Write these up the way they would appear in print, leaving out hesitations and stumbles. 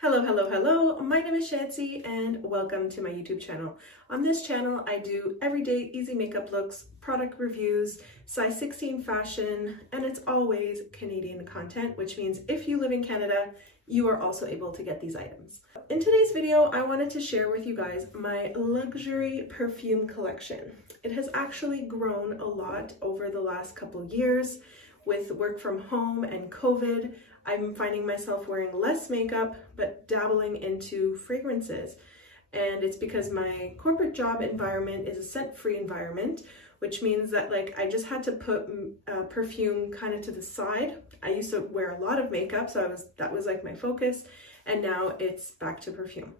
Hello, hello, hello. My name is Chantsy and welcome to my YouTube channel. On this channel, I do everyday easy makeup looks, product reviews, size 16 fashion, and it's always Canadian content, which means if you live in Canada, you are also able to get these items. In today's video, I wanted to share with you guys my luxury perfume collection. It has actually grown a lot over the last couple years with work from home and COVID. I'm finding myself wearing less makeup, but dabbling into fragrances. And it's because my corporate job environment is a scent-free environment, which means that I just had to put perfume kind of to the side. I used to wear a lot of makeup, so that was like my focus. And now it's back to perfume.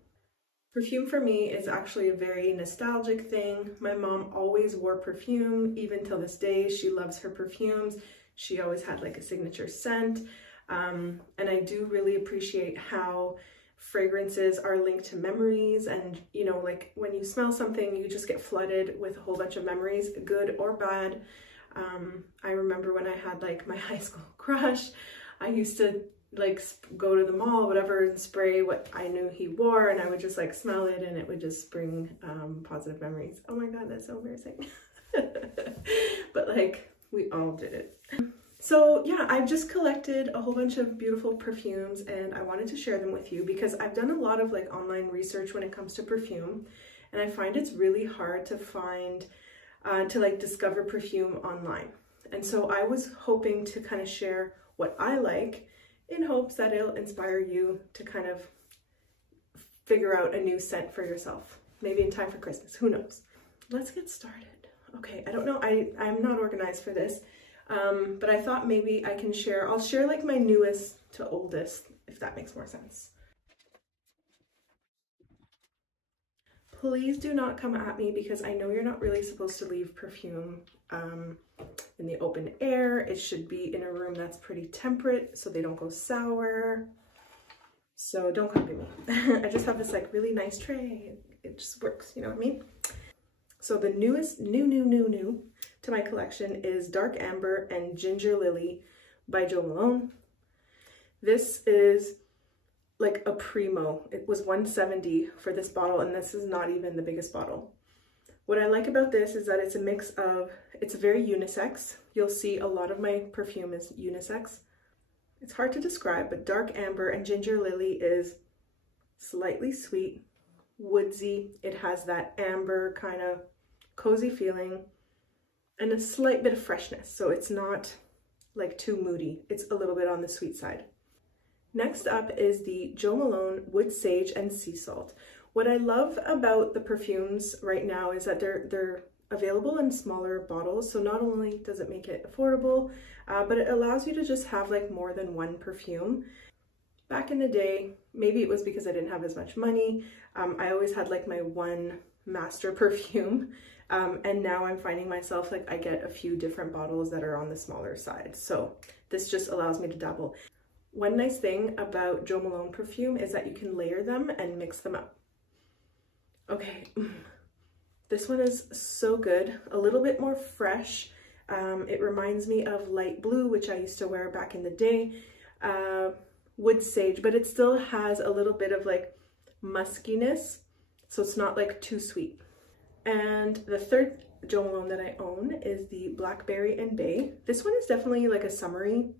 Perfume for me is actually a very nostalgic thing. My mom always wore perfume, even till this day. She loves her perfumes. She always had like a signature scent. And I do really appreciate how fragrances are linked to memories, and you know, like when you smell something, you just get flooded with a whole bunch of memories, good or bad. I remember when I had like my high school crush, I used to like go to the mall, whatever, and spray what I knew he wore, and I would just like smell it and it would just bring positive memories. Oh my god, that's so embarrassing. But like, we all did it. So yeah, I've just collected a whole bunch of beautiful perfumes and I wanted to share them with you because I've done a lot of like online research when it comes to perfume, and I find it's really hard to find, to like discover perfume online. And so I was hoping to kind of share what I like in hopes that it'll inspire you to kind of figure out a new scent for yourself. Maybe in time for Christmas, who knows? Let's get started. Okay, I don't know, I'm not organized for this. But I thought maybe I'll share like my newest to oldest, if that makes more sense. Please do not come at me because I know you're not really supposed to leave perfume in the open air. It should be in a room that's pretty temperate so they don't go sour. So don't copy me. I just have this like really nice tray. It just works, you know what I mean? So the newest, new to my collection is Dark Amber and Ginger Lily by Jo Malone. This is like a primo. It was $170 for this bottle, and this is not even the biggest bottle. What I like about this is that it's a mix of, it's very unisex. You'll see a lot of my perfume is unisex. It's hard to describe, but Dark Amber and Ginger Lily is slightly sweet, woodsy. It has that amber kind of cozy feeling and a slight bit of freshness, so it's not like too moody. It's a little bit on the sweet side. Next up is the Jo Malone Wood Sage and Sea Salt. What I love about the perfumes right now is that they're available in smaller bottles, so not only does it make it affordable, but it allows you to just have like more than one perfume. Back in the day, maybe it was because I didn't have as much money, I always had like my one master perfume. And now I'm finding myself like I get a few different bottles that are on the smaller side. So this just allows me to dabble. One nice thing about Jo Malone perfume is that you can layer them and mix them up. Okay, this one is so good. A little bit more fresh. It reminds me of light blue, which I used to wear back in the day. Wood sage, but it still has a little bit of like muskiness. So it's not like too sweet. And the third Jo Malone that I own is the Blackberry Bay. This one is definitely like a summery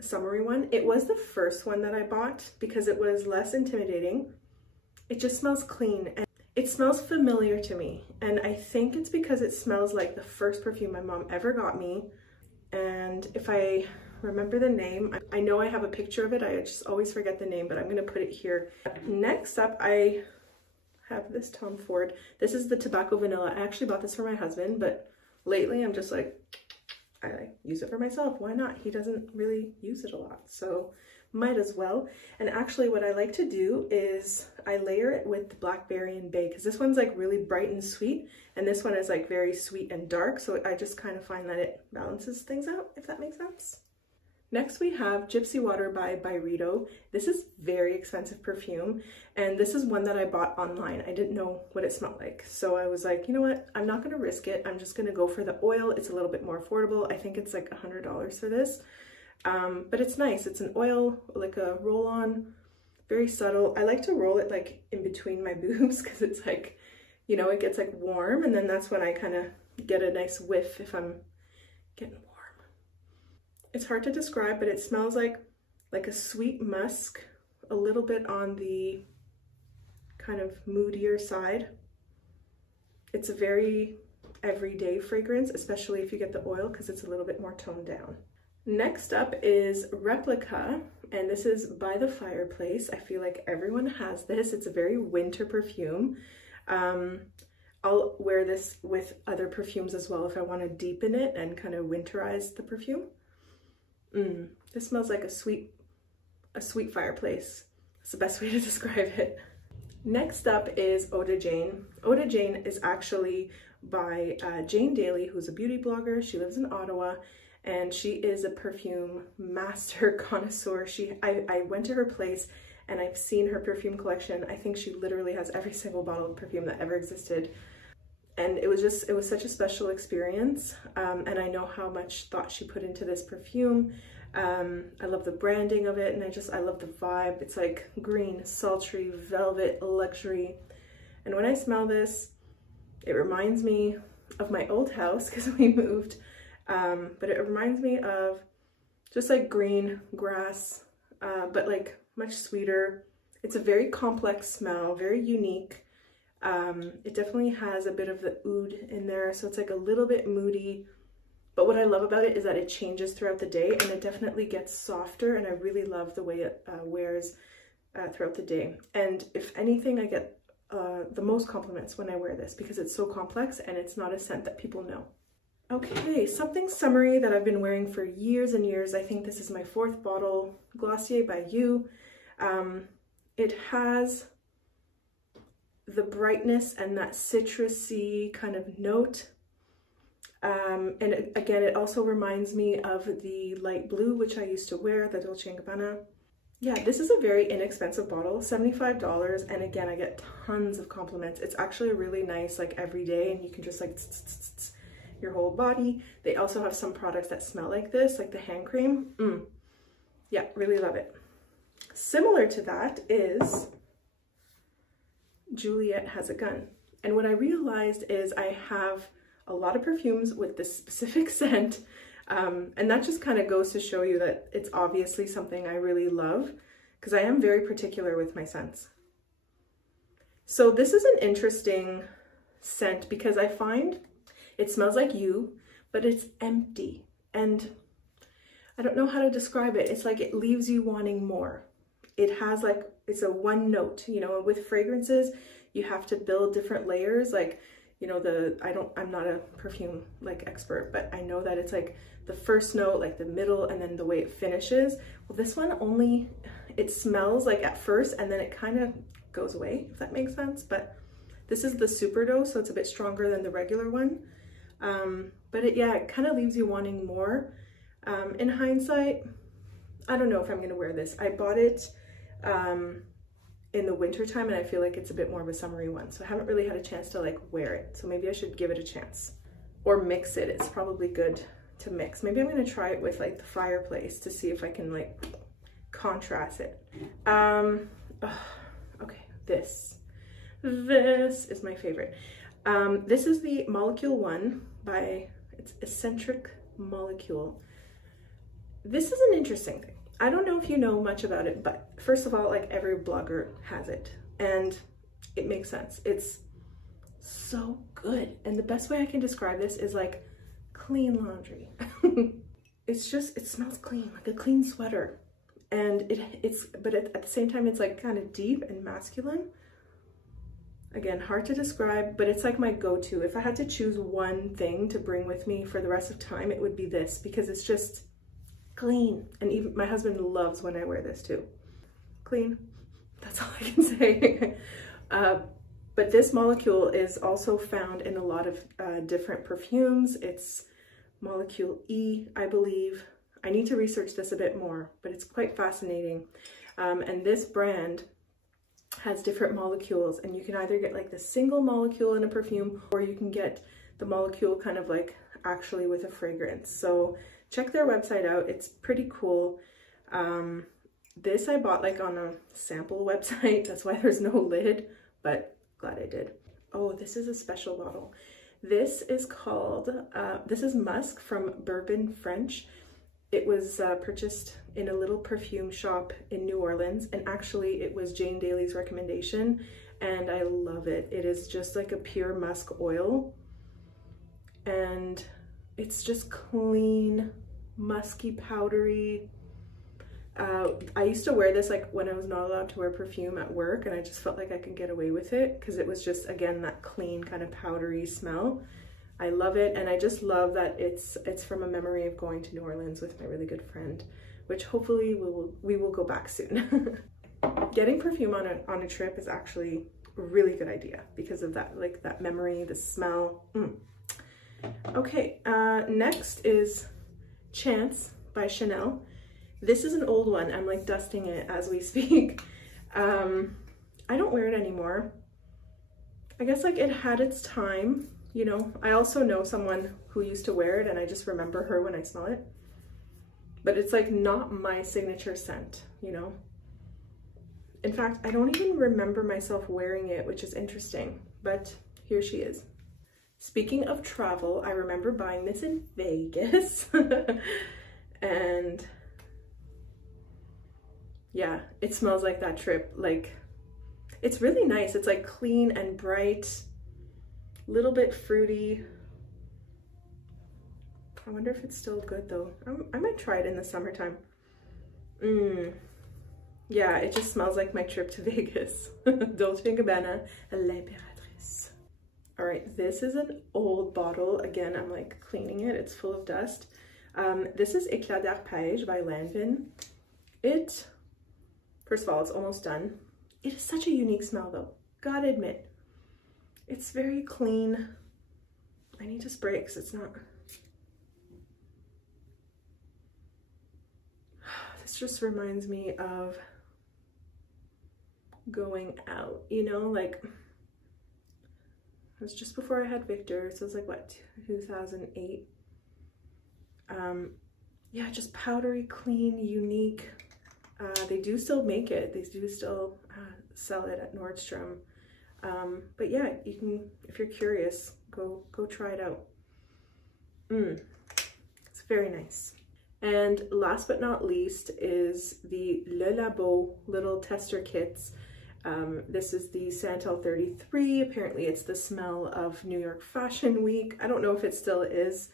one. It was the first one that I bought because it was less intimidating. It just smells clean and it smells familiar to me. And I think it's because it smells like the first perfume my mom ever got me. And if I remember the name, I know I have a picture of it. I just always forget the name, but I'm gonna put it here. Next up, I have this Tom Ford. This is the Tobacco Vanilla. I actually bought this for my husband, but lately I'm just like, I like use it for myself. Why not? He doesn't really use it a lot, so might as well. And actually what I like to do is I layer it with the Blackberry Bay because this one's like really bright and sweet, and this one is like very sweet and dark, so I just kind of find that it balances things out, if that makes sense. Next we have Gypsy Water by Byredo. This is very expensive perfume, and this is one that I bought online. I didn't know what it smelled like, so I was like, you know what, I'm not gonna risk it. I'm just gonna go for the oil. It's a little bit more affordable. I think it's like $100 for this, but it's nice. It's an oil, like a roll-on, very subtle. I like to roll it like in between my boobs because it's like, you know, it gets like warm, and then that's when I kind of get a nice whiff if I'm getting warm. It's hard to describe, but it smells like a sweet musk, a little bit on the kind of moodier side. It's a very everyday fragrance, especially if you get the oil, because it's a little bit more toned down. Next up is Replica, and this is By the Fireplace. I feel like everyone has this. It's a very winter perfume. I'll wear this with other perfumes as well if I want to deepen it and kind of winterize the perfume. This smells like a sweet fireplace. That's the best way to describe it. Next up is Eau de Jane. Eau de Jane is actually by Jane Daly, who's a beauty blogger. She lives in Ottawa, and she is a perfume master connoisseur. I went to her place and I've seen her perfume collection. I think she literally has every single bottle of perfume that ever existed. And it was such a special experience. And I know how much thought she put into this perfume. I love the branding of it, and I love the vibe. It's like green, sultry, velvet, luxury. And when I smell this, it reminds me of my old house because we moved. But it reminds me of just like green grass, but like much sweeter. It's a very complex smell, very unique. It definitely has a bit of the oud in there, so it's like a little bit moody. But what I love about it is that it changes throughout the day, and it definitely gets softer, and I really love the way it wears throughout the day. And if anything, I get the most compliments when I wear this because it's so complex and it's not a scent that people know. Okay, something summery that I've been wearing for years and years. I think this is my 4th bottle, Glossier by You. It has the brightness and that citrusy kind of note. And again, it also reminds me of the light blue, which I used to wear, the Dolce Gabbana. Yeah, this is a very inexpensive bottle, $75. And again, I get tons of compliments. It's actually really nice, like every day, and you can just like your whole body. They also have some products that smell like this, like the hand cream. Yeah, really love it. Similar to that is Juliette Has a Gun. And what I realized is I have a lot of perfumes with this specific scent, and that just kind of goes to show you that it's obviously something I really love, because I am very particular with my scents. So this is an interesting scent because I find it smells like you, but it's empty, and I don't know how to describe it. It's like it leaves you wanting more. It has like, it's a one note, you know. With fragrances, you have to build different layers, like, you know, I'm not a perfume like expert, but I know that it's like the first note, like the middle, and then the way it finishes. Well, this one only, it smells like at first and then it kind of goes away, if that makes sense. But this is the Superdose, so it's a bit stronger than the regular one. But it kind of leaves you wanting more. In hindsight, I don't know if I'm gonna wear this. I bought it in the winter time, and I feel like it's a bit more of a summery one, so I haven't really had a chance to like wear it. So maybe I should give it a chance, or mix it. It's probably good to mix. Maybe I'm gonna try it with like the Fireplace to see if I can like contrast it. Okay, this is my favorite. This is the Molecule one by, it's Escentric Molecule. This is an interesting thing. I don't know if you know much about it, but first of all, like every blogger has it, and it makes sense. It's so good. And the best way I can describe this is like clean laundry. It's just, it smells clean, like a clean sweater. And but at the same time, it's like kind of deep and masculine. Again, hard to describe, but it's like my go-to. If I had to choose one thing to bring with me for the rest of time, it would be this, because it's just clean. And even my husband loves when I wear this too. Clean, that's all I can say. But this molecule is also found in a lot of different perfumes. It's Molecule E, I believe. I need to research this a bit more, but it's quite fascinating. And this brand has different molecules, and you can either get like the single molecule in a perfume, or you can get the molecule kind of like actually with a fragrance. So check their website out. It's pretty cool. This I bought like on a sample website. That's why there's no lid, but glad I did. Oh, this is a special bottle. This is called, this is Musk from Bourbon French. It was purchased in a little perfume shop in New Orleans, and actually it was Jane Daly's recommendation, and I love it. It is just like a pure musk oil, and it's just clean, musky, powdery. I used to wear this like when I was not allowed to wear perfume at work, and I just felt like I could get away with it because it was just, again, that clean kind of powdery smell. I love it, and I just love that it's from a memory of going to New Orleans with my really good friend, which hopefully we will go back soon. Getting perfume on a trip is actually a really good idea because of that, like that memory, the smell. Okay, next is Chantsy by Chanel. This is an old one. I'm like dusting it as we speak. I don't wear it anymore. I guess like it had its time, you know. I also know someone who used to wear it, and I just remember her when I smell it. But it's like not my signature scent, you know. In fact, I don't even remember myself wearing it, which is interesting, but here she is. Speaking of travel, I remember buying this in Vegas and yeah, it smells like that trip. Like, it's really nice. It's like clean and bright, little bit fruity. I wonder if it's still good though. I might try it in the summertime. Yeah, it just smells like my trip to Vegas. Dolce Gabbana, L'Impératrice. All right, this is an old bottle. Again, I'm like cleaning it. It's full of dust. This is Eclat d'Arpège by Lanvin. First of all, it's almost done. It is such a unique smell though, gotta admit. It's very clean. I need to spray it because it's not. This just reminds me of going out, you know, like it was just before I had Victor, so it was like what, 2008. Yeah, just powdery, clean, unique. They do still make it. They do still sell it at Nordstrom. But yeah, you can, if you're curious, go try it out. It's very nice. And last but not least is the Le Labo little tester kits. This is the Santal 33. Apparently it's the smell of New York Fashion Week. I don't know if it still is.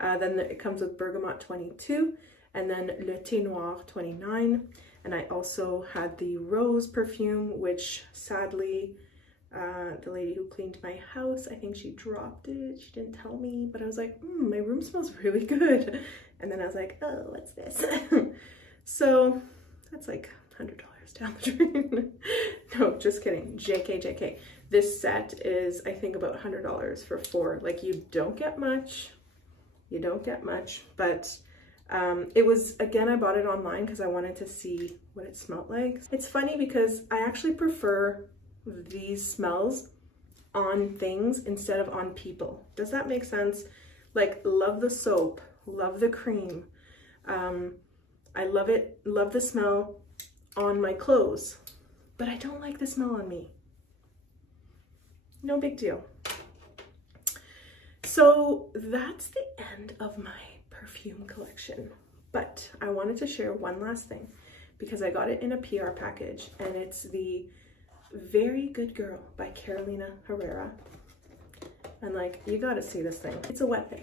Then it comes with Bergamot 22 and then Le Thé Noir 29. And I also had the Rose perfume, which sadly, the lady who cleaned my house, I think she dropped it. She didn't tell me, but I was like, my room smells really good. And then I was like, oh, what's this? So that's like $100 down the drain. No, just kidding. JK. This set is, I think, about $100 for 4. Like, you don't get much. You don't get much, but it was, again, I bought it online because I wanted to see what it smelled like. It's funny because I actually prefer these smells on things instead of on people. Does that make sense? Like, love the soap, love the cream. I love it, love the smell on my clothes, but I don't like the smell on me. No big deal. So that's the end of my perfume collection, but I wanted to share one last thing because I got it in a PR package, and it's the Very Good Girl by Carolina Herrera. And like, you gotta see this thing. It's a weapon.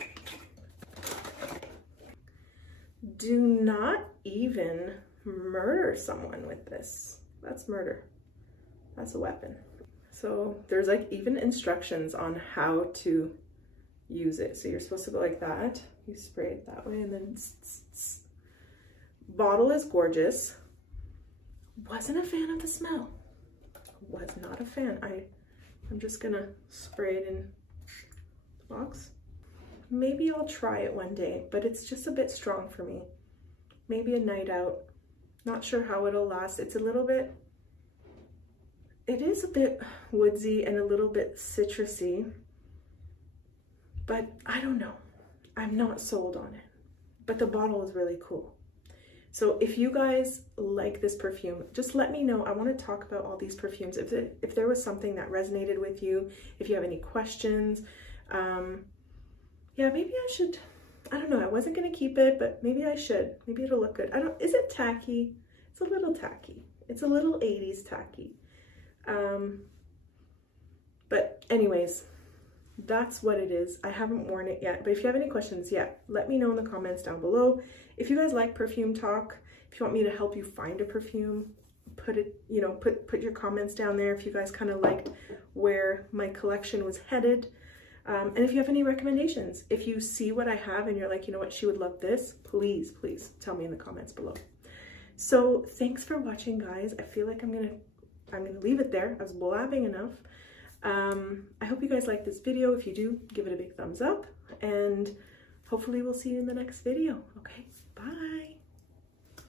Do not even murder someone with this. That's murder. That's a weapon. So there's like even instructions on how to use it. So you're supposed to go like that. You spray it that way, and then bottle is gorgeous. Wasn't a fan of the smell. Was not a fan. I'm just gonna spray it in the box. Maybe I'll try it one day, but it's just a bit strong for me. Maybe a night out. Not sure how it'll last. It's a little bit, it is a bit woodsy and a little bit citrusy, but I don't know. I'm not sold on it, but the bottle is really cool. So if you guys like this perfume, just let me know. I want to talk about all these perfumes. If there was something that resonated with you, if you have any questions, yeah, maybe I should, I don't know, I wasn't going to keep it, but maybe I should. Maybe it'll look good. Is it tacky? It's a little tacky. It's a little 80s tacky. But anyways, that's what it is. I haven't worn it yet, but if you have any questions, yeah, let me know in the comments down below. If you guys like perfume talk, if you want me to help you find a perfume, put it, you know, put your comments down there if you guys kind of liked where my collection was headed. And if you have any recommendations, if you see what I have and you're like, you know what, she would love this, please tell me in the comments below. So thanks for watching, guys. I feel like I'm gonna leave it there. I was blabbing enough. I hope you guys like this video. If you do, give it a big thumbs up, and hopefully we'll see you in the next video. Okay, bye.